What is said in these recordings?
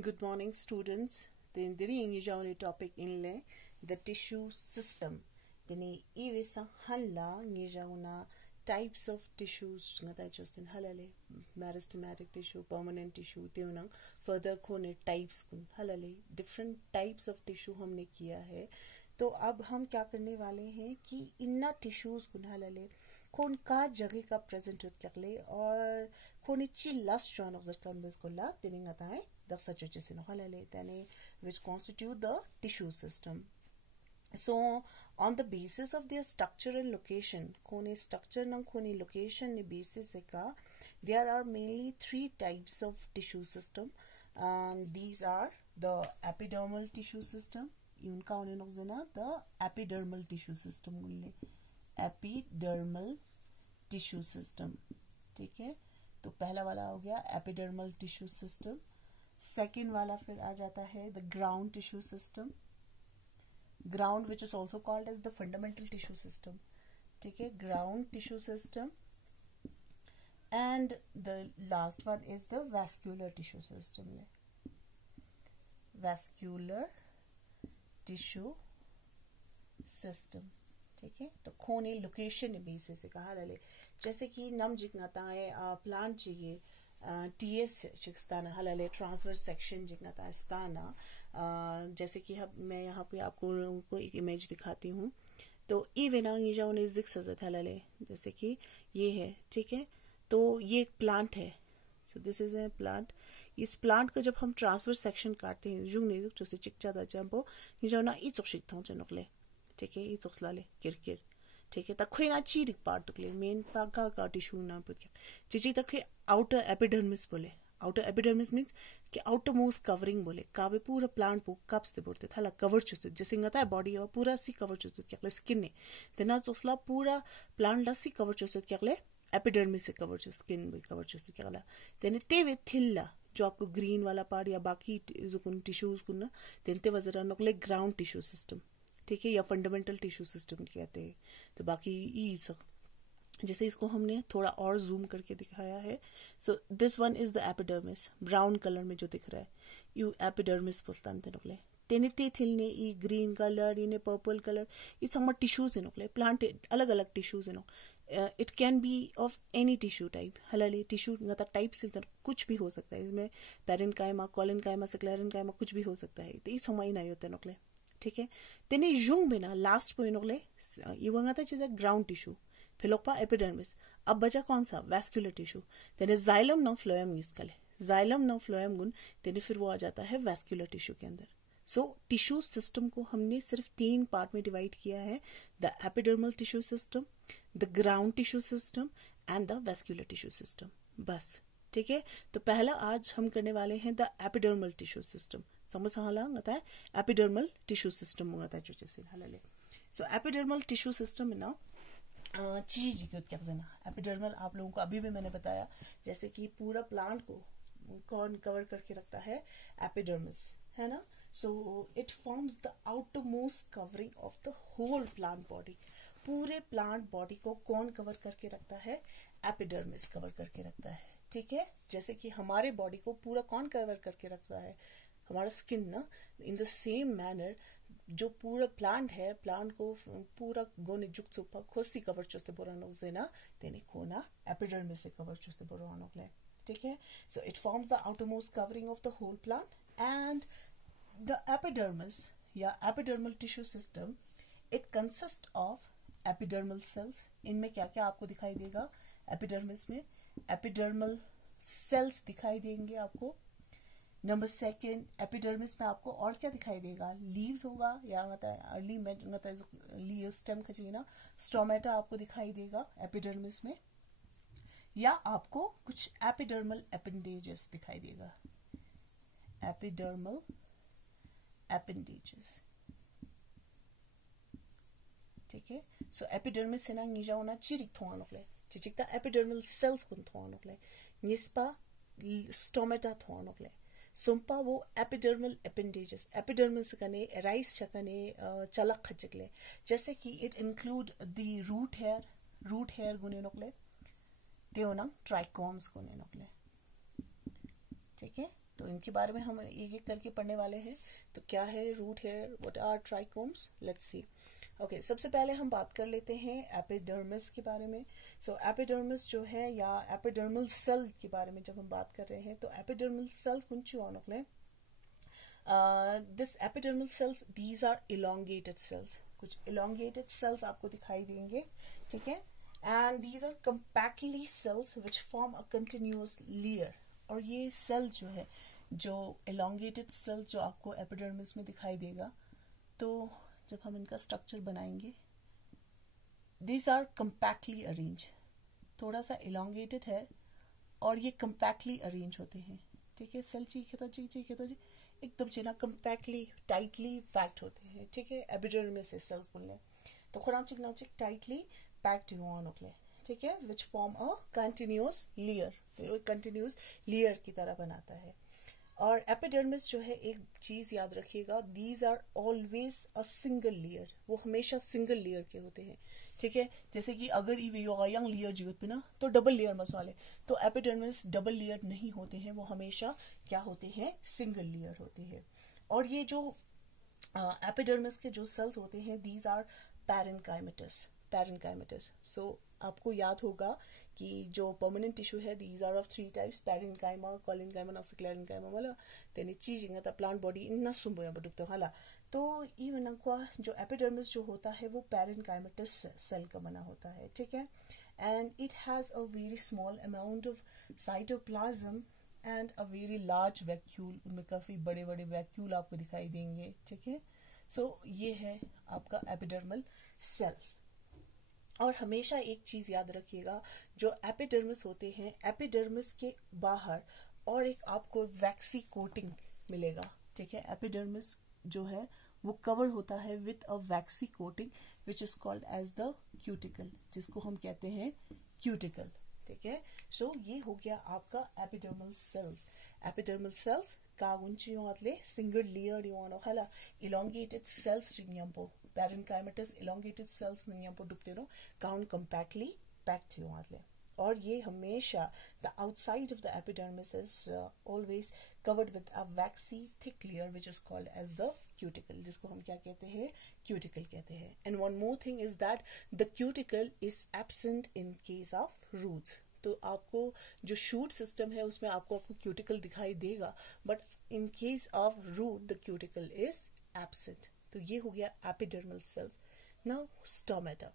Good morning, students. Den diri ingi jauni topic inle the tissue system. Deni iwisa hala ngi jauna types of tissues ngata just in halale meristematic tissue, permanent tissue teunang further khone types kun halale different types of tissue हमने किया है. तो अब हम क्या करने वाले हैं कि इन्ना टिश्यूज कुन हलले कौन का जगह का प्रेजेंट होते और कौन इच्छी लास्ट जॉन ऑफ द कंबस को ला तेनिंग आता है दक्सा चुचे से हलले तेने which constitute the tissue system. So on the basis of their structure and location kone structure nang kone location ne basis se ka there are mainly three types of tissue system. These are the epidermal tissue system उनका उन्हें ना the epidermal tissue system बोलने epidermal tissue system. ठीक है, तो पहला वाला हो गया एपिडर्मल टिश्यू सिस्टम. सेकेंड वाला फिर आ जाता है the ground tissue system, ground which is also called as the fundamental tissue system. ठीक है, ground tissue system. And the last one is the vascular tissue system. Vascular tissue system. ठीक है, तो खोने लोकेशन बेसिस से कहा रहे जैसे कि नम जिगनाता है प्लांट चाहिए टीएस चिकस्ताना हलाले ट्रांसवर्स सेक्शन जिगनाता है स्ताना. जैसे कि मैं यहाँ पे आपको एक इमेज दिखाती हूँ. तो ई वेनांग जाओ ने जिक सजत हलाले जैसे कि ये है. ठीक है, तो ये एक प्लांट है. So this is a plant. इस प्लांट का जब हम ट्रांसफर सेक्शन काटते हैं जुंग ने जो से चिकचा दा जंपो ये जो ना ई चोक थों चनोकले. ठीक है, ई चोक्सलाले किरकिर. ठीक है, तखोई ना चीरिक पार्ट टुकले मेन पागा का टिश्यू ना पुत चिची तखे आउटर एपिडर्मिस बोले. आउटर एपिडर्मिस मींस कि आउटर मोस्ट कवरिंग बोले कावे पूरा प्लांट पो कप्स ते बोलते थाला कवर चुस्तु जैसे ngata बॉडी है पूरा सी कवर चुस्तु क्या स्किन ने तेना चोक्सला पूरा प्लांट ला सी कवर चुस्तु क्या एपिडर्मिस से कवर चुस्तु स्किन भी कवर चुस्तु क्या तेने तेवे थिल्ला जो आपको ग्रीन वाला पार्ट या बाकी जो कुन टिश्यूज कुन ना तेनते वजरा नकले ग्राउंड टिश्यू सिस्टम. ठीक है, या फंडामेंटल टिश्यू सिस्टम कहते हैं. तो बाकी ई सब जैसे इसको हमने थोड़ा और जूम करके दिखाया है. So this one is the epidermis brown colour में जो दिख रहा है यू एपिडर्मिस पुस्तांते नकले तेने ते थिलने ई ग्रीन कलर इने पर्पल कलर ये सब टिश्यूज है नकले प्लांट अलग अलग टिश्यूज है. It can be of any tissue type हलाले टिश्यू मतलब टाइप से कुछ भी हो सकता है. इसमें पेरेंट कायमा कॉलन कायमा सिक्लेरन कायमा कुछ भी हो सकता है. तो ये समय नहीं होता नकले. ठीक है, तेने युंग बिना लास्ट पॉइंट नकले ये वंगाता चीज है ग्राउंड टिश्यू फिलोपा एपिडर्मिस. अब बचा कौन सा वैस्कुलर टिश्यू. तेने जाइलम न फ्लोएम इसकले जाइलम न फ्लोएम गुण तेने फिर वो आ जाता है वैस्कुलर टिश्यू के अंदर. सो टिश्यू सिस्टम को हमने सिर्फ 3 पार्ट में डिवाइड किया है. The epidermal tissue system, the ground tissue system and the vascular tissue system. बस. ठीक है, तो पहला आज हम करने वाले हैं द एपिडर्मल टिश्यू सिस्टम. समझ हाला होता है एपिडर्मल टिश्यू सिस्टम होता है जो जैसे हालाले. सो एपिडर्मल टिश्यू सिस्टम में ना चीज क्या जना एपिडर्मल आप लोगों को अभी भी मैंने बताया जैसे कि पूरा प्लांट को कौन कवर करके रखता है एपिडर्मिस है ना. So it forms the outermost covering of the whole plant body. पूरे प्लांट बॉडी को कौन कवर करके रखता है एपिडर्मिस कवर करके रखता है. ठीक है, जैसे कि हमारे बॉडी को पूरा कौन कवर करके रखता है हमारा स्किन ना. इन द सेम मैनर जो पूरा प्लांट है प्लांट को पूरा गोने जुक सुपा खोसी कवर चुस्ते बोरानो जेना तेने खोना एपिडर्मिस से कवर चुस्ते बोरानो ले. ठीक है, so it forms the outermost covering of the whole plant and the epidermis या epidermal tissue system it consists of epidermal cells. इनमें क्या क्या आपको दिखाई देगा epidermis में epidermal cells दिखाई देंगे आपको. नंबर सेकेंड epidermis में आपको और क्या दिखाई देगा लीव्स होगा या अर्ली लीव स्टेम का चाहिए ना स्टोमेटा आपको दिखाई देगा epidermis में. या आपको कुछ epidermal appendages दिखाई देगा epidermal appendages. ठीक है, सो एपिडर्मिस से ना निजा होना चिरिक थोआ नकले चिचिकता एपिडर्मल सेल्स कुन थोआ नकले निस्पा स्टोमेटा थोआ नकले सुम्पा वो एपिडर्मल एपेंडेजेस एपिडर्मिस कने राइस चकने चलक खचकले जैसे कि it include the root hair गुने नकले तेओना ट्राइकोम्स गुने नकले. ठीक है, तो इनके बारे में हम एक एक करके पढ़ने वाले हैं। तो क्या है root hair, what are trichomes, let's see. Okay, सबसे पहले हम बात कर लेते हैं एपिडर्मिस के बारे में। सो एपिडर्मिस जो है या एपिडर्मल सेल के बारे में जब हम बात कर रहे हैं तो एपिडर्मल सेल्स कुंची ऑनोक्ले this epidermal cells these are elongated cells, कुछ इलोंगेटेड सेल्स आपको दिखाई देंगे, ठीक है। And these are compactly cells which form a continuous layer. और ये सेल जो है, जो इलोंगेटेड सेल जो आपको एपिडर्मिस में दिखाई देगा, तो जब हम इनका स्ट्रक्चर बनाएंगे, दीज आर कंपैक्टली अरेंज, थोड़ा सा इलोंगेटेड है और ये कंपैक्टली अरेंज होते हैं, ठीक है। सेल चीखे तो जी एकदम चीना कंपैक्टली टाइटली पैक्ड होते हैं, ठीक है। एपिडर्मिस से सेल्स बोलने तो खुराम चिक टाइटली पैक्ड यून होते, ठीक है, विच फॉर्म अ कंटिन्यूअस लेयर, फिर कंटिन्यूअस लेयर की तरह बनाता है। और एपिडर्मिस जो है, एक चीज याद रखिएगा, these are always a single layer, वो हमेशा सिंगल लेयर के होते हैं, ठीक है। जैसे कि अगर यंग लेयर जीवित ना तो डबल लेयर मसाले, तो एपिडर्मिस डबल लेयर नहीं होते हैं, वो हमेशा क्या होते हैं, सिंगल लेयर होते हैं। और ये जो एपिडर्मिस के जो सेल्स होते हैं, दीज आर पैरेन्काइमेटस। सो आपको याद होगा कि जो परमानेंट टिश्यू है, these are of 3 types, parenchyma, collenchyma, नक्सक्लेरेन्काइमा वाला तेने चीजिंग ता प्लांट बॉडी इन्ना सुंबोया बडुक्तो हाला। तो ये बनक्वा जो एपिडर्मिस जो होता है वो पैरेन्काइमेटस सेल का बना होता है, ठीक है। And it has a very small amount of cytoplasm and a very large vacuole, उनमें काफी बड़े बड़े वैक्यूल आपको दिखाई देंगे, ठीक है। सो ये है आपका एपिडर्मल सेल्स। और हमेशा एक चीज याद रखिएगा, जो एपिडर्मिस होते हैं, एपिडर्मिस के बाहर और एक आपको वैक्सी कोटिंग मिलेगा, ठीक है। एपिडर्मिस जो है वो कवर होता है with a waxy coating which is called as the cuticle, जिसको हम कहते हैं क्यूटिकल, ठीक है। सो ये हो गया आपका एपिडर्मल सेल्स। एपिडर्मल सेल्स कागुंची सिंगल लेयर हाला इलोंगेटेड सेल्स चिंगयंपो पैरेन्काइमेटस इलोंगेटेड सेल्स नियंपो डुप्तेनो काउंट कंपैक्टली पैक्ड युआले। और ये हमेशा the outside of the epidermis is always covered with a waxy thick layer which is called as the cuticle, जिसको हम क्या कहते हैं, क्यूटिकल कहते हैं। And one more thing is that the cuticle is absent in case of roots. तो आपको जो शूट सिस्टम है उसमें आपको क्यूटिकल दिखाई देगा, but in case of root the cuticle is absent. तो ये हो गया एपिडर्मल सेल्स। नाउ स्टोमेटा,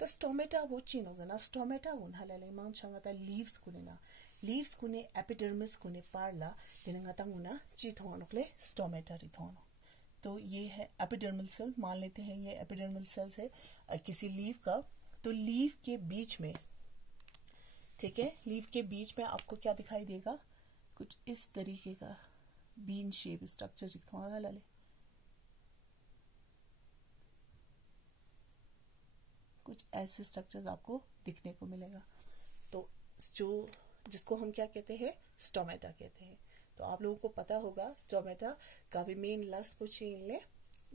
तो स्टोमेटा वो चीनो जना स्टोमेटा गुन हलाले माउन छंगाता लीव्स कुनेना, लीव्स कुने एपिडर्मिस कुने पारला तेनंगा तंगुना चीथोनोक्ले स्टोमेटा रिथोनो। तो ये है एपिडर्मल सेल, मान लेते हैं ये एपिडर्मल सेल्स है किसी लीव का। तो लीव के बीच में, ठीक है, लीव के बीच में आपको क्या दिखाई देगा, कुछ इस तरीके का बीन शेप स्ट्रक्चर दिखता है, कुछ ऐसे स्ट्रक्चर्स आपको दिखने को मिलेगा। तो जो जिसको हम क्या कहते हैं, स्टोमेटा कहते हैं। तो आप लोगों को पता होगा स्टोमेटा का भी मेन लस पुचीन ले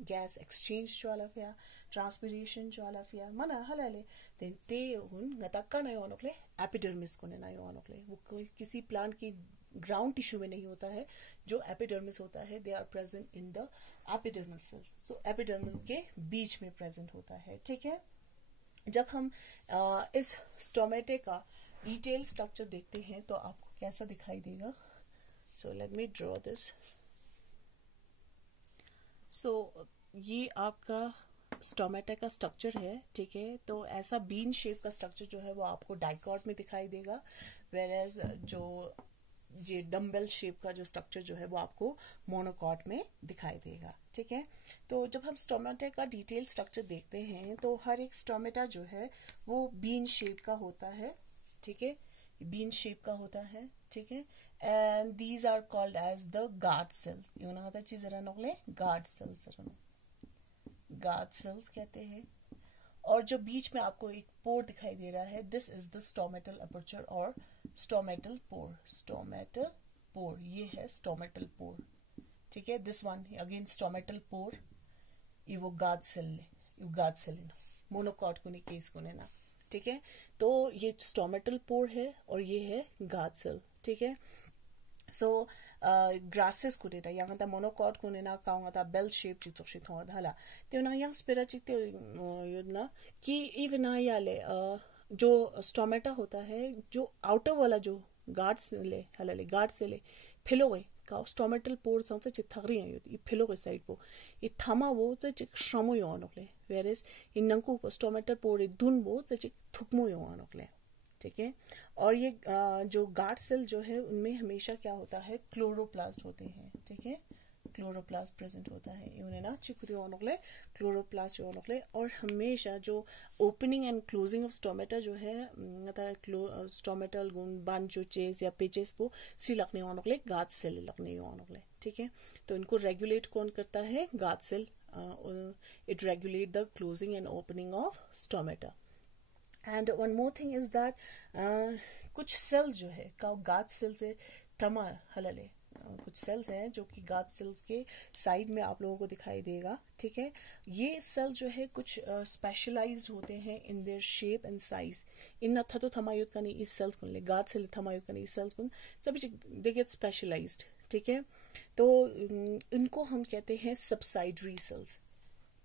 गैस एक्सचेंज चोलाफिया, ट्रांसपिरेशन चोलाफिया मना हलाले देन ते हुन गतक्का नहीं होनोक्ले एपिडर्मिस को नहीं होनोक्ले, वो कोई किसी प्लांट की ग्राउंड टिश्यू में नहीं होता है। जो एपिडर्मिस होता है they are present in the epidermal cell, so epidermal के बीच में प्रेजेंट होता है, ठीक है। जब हम इस स्टोमेटे का डिटेल स्ट्रक्चर देखते हैं तो आपको कैसा दिखाई देगा। So let me draw this. So ये आपका स्टोमेटा का स्ट्रक्चर है, ठीक है। तो ऐसा बीन शेप का स्ट्रक्चर जो है वो आपको डाइकॉट में दिखाई देगा, वेयरएज जो ये डम्बेल शेप का जो स्ट्रक्चर जो है वो आपको मोनोकॉट में दिखाई देगा, ठीक है। तो जब हम स्टोमेटा का डिटेल स्ट्रक्चर देखते हैं तो हर एक स्टोमेटा जो है वो बीन शेप का होता है, ठीक है, बीन शेप का होता है, ठीक है। And these are called as the guard cells, चीज गार्ड सेल्स, गार्ड सेल्स कहते हैं। और जो बीच में आपको एक पोर दिखाई दे रहा है, this is the stomatal aperture और स्टोमेटल पोर, स्टोमेटल पोर, ये है स्टोमेटल पोर, ठीक है। This one again stomatal pore, ये वो guard cell, guard cell monocot को नहीं केस को ना, ठीक है। तो ये स्टोमेटल पोर है और ये है गार्ड सेल, ठीक है। सो grasses ko deta yang ta monocot ko na ka ta bell shape chi chok shi thong hala te na yang spira chi te yodna कि इवन या ले जो स्टोमेटा होता है जो आउटर वाला जो गार्ड से ले हलाले गार्ड से ले फिलो गए का स्टोमेटल पोर संग से थगरी है ये फिलो के साइड को ये थमा वो से श्रमो यो नोकले वेयरएस इन नंको स्टोमेटल पोर दुन वो से थुकमो यो नोकले ठीक है। और ये जो गार्ड सेल जो है उनमें हमेशा क्या होता है क्लोरोप्लास्ट होते हैं ठीक है क्लोरोप्लास्ट प्रेजेंट होता है इन्हें ना चिकुरी ओनोक्ले क्लोरोप्लास्ट ओनोक्ले और हमेशा जो opening and closing of stomata जो है स्टोमेटल गुण बांचोचेस या पेचेस को सी लगने ओनोक्ले गार्ड सेल लगने ओनोक्ले ठीक है। तो इनको रेगुलेट कौन करता है guard cell it regulate the closing and opening of stomata. And one more thing is that कुछ सेल जो है का गार्ड सेल से थमा हलले कुछ सेल्स हैं जो कि गार्ड सेल्स के साइड में आप लोगों को दिखाई देगा ठीक है। ये सेल जो है कुछ स्पेशलाइज्ड होते हैं in their shape and size in तो थमायुत का नहीं इस सेल्स को ले गार्ड सेल थमायुत का नहीं इस सेल्स को सभी दे गेट स्पेशलाइज्ड ठीक है। तो इनको हम कहते हैं सबसाइडरी सेल्स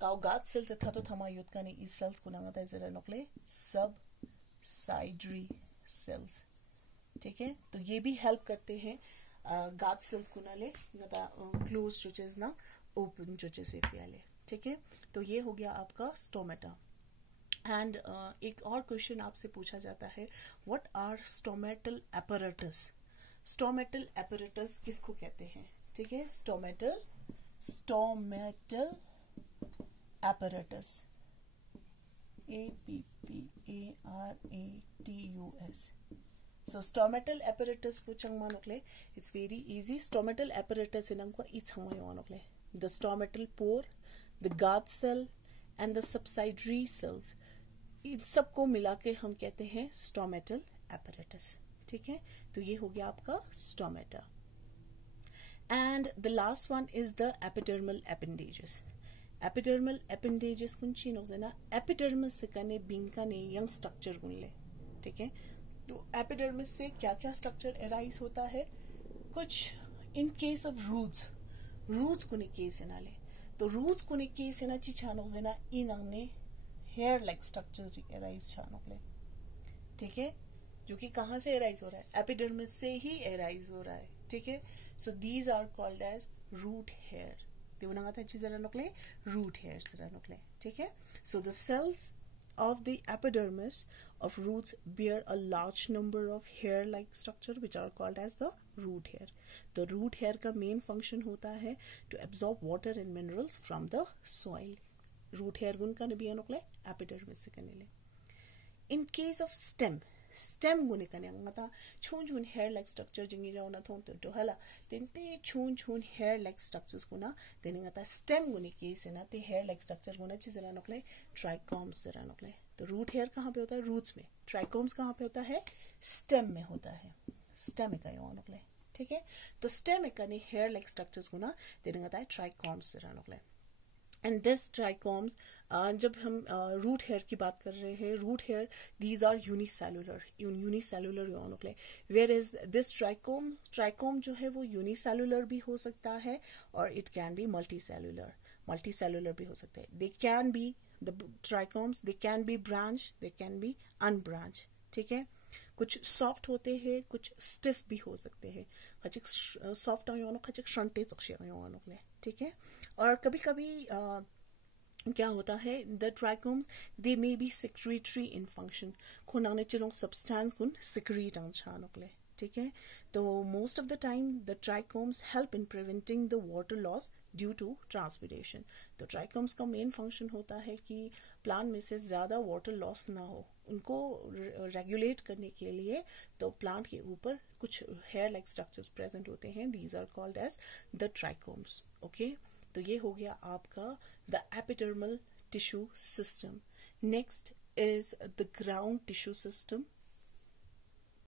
काउ गार्ड सेल से तो थमायुत का नहीं इस सेल्स को नाम आता है जरा नोकले सबसाइडरी सेल्स ठीक है। तो ये भी हेल्प करते हैं गार्ड सेल्स को नाले क्लोज चोचेस ना ओपन चोचेस एरियाले ठीक है। तो ये हो गया आपका स्टोमेटा। एंड एक और क्वेश्चन आपसे पूछा जाता है what are stomatal apparatus. Stomatal apparatus किसको कहते हैं ठीक है stomatal apparatus APPARATUS। So stomatal apparatus ko changma nokle it's very easy stomatal apparatus inang ko I changma yo nokle the stomatal pore the guard cell and the subsidiary cells इन सब को मिला के हम कहते हैं stomatal apparatus ठीक है। तो ये हो गया आपका stomata। and the last one is the epidermal appendages। epidermal appendages कुन चीनों से ना epidermis से कने बिंका ने young structure कुन ले ठीक है। तो एपिडर्मिस से क्या क्या स्ट्रक्चर एराइज होता है कुछ इन केस ऑफ रूट्स को ने केस ना ले तो रूट्स को ने केस ना ची छानो से ना इन अंगने हेयर लाइक स्ट्रक्चर एराइज छानो ले ठीक है जो कि कहाँ से एराइज हो रहा है एपिडर्मिस से ही एराइज हो रहा है ठीक है। So these are called as root hair ते उना था चीज रनोक्ले रूट हेयर्स रनोक्ले ठीक है। So the cells of the epidermis of roots bear a large number of hair-like structure which are called as the root hair। The root hair का main function होता है to absorb water and minerals from the soil। root hair गुण का नबिया नोकले epidermis से करने ले। In case of stem गुने करने अंगता छून hair like structure जिंगी जाओ ना थों तो हला तेंते छून hair like structures गुना तेने अंगता stem गुने केस है ना ते hair like structure गुना चीज़ रहा नोकले trichomes रहा नोकले। तो root hair कहाँ पे होता है roots में trichomes कहाँ पे होता है stem में होता है stem का यो नोकले ठीक है। तो stem का ने hair like structures गुना तेने अंगता है trichomes रहा नोकले। एंड दिस ट्राइकोम्स जब हम रूट हेयर की बात कर रहे हैं root hair these are unicellular योनोक्ले वेयर इज दिस ट्राइकोम जो है वो यूनिसेलुलर भी हो सकता है और इट कैन बी मल्टीसेलुलर भी हो सकता है। They can be the trichomes they can be branch they can be unbranch ठीक है। कुछ सॉफ्ट होते हैं कुछ स्टिफ भी हो सकते हैं खचिक सॉफ्ट योनो खचिक शंटे योनोक्ले ठीक है। और कभी कभी क्या होता है the trichomes they may be secretory in function खुनाने चिलों सब्सटेंस कुन सेक्रेट आं छानोकले ठीक है। तो most of the time the trichomes help in preventing the water loss due to transpiration. तो ट्राइकोम्स का मेन फंक्शन होता है कि प्लांट में से ज़्यादा वाटर लॉस ना हो उनको रेगुलेट करने के लिए तो प्लांट के ऊपर कुछ हेयर लाइक स्ट्रक्चर्स प्रेजेंट होते हैं these are called as the trichomes okay. तो ये हो गया आपका the epidermal tissue system. Next is the ground tissue system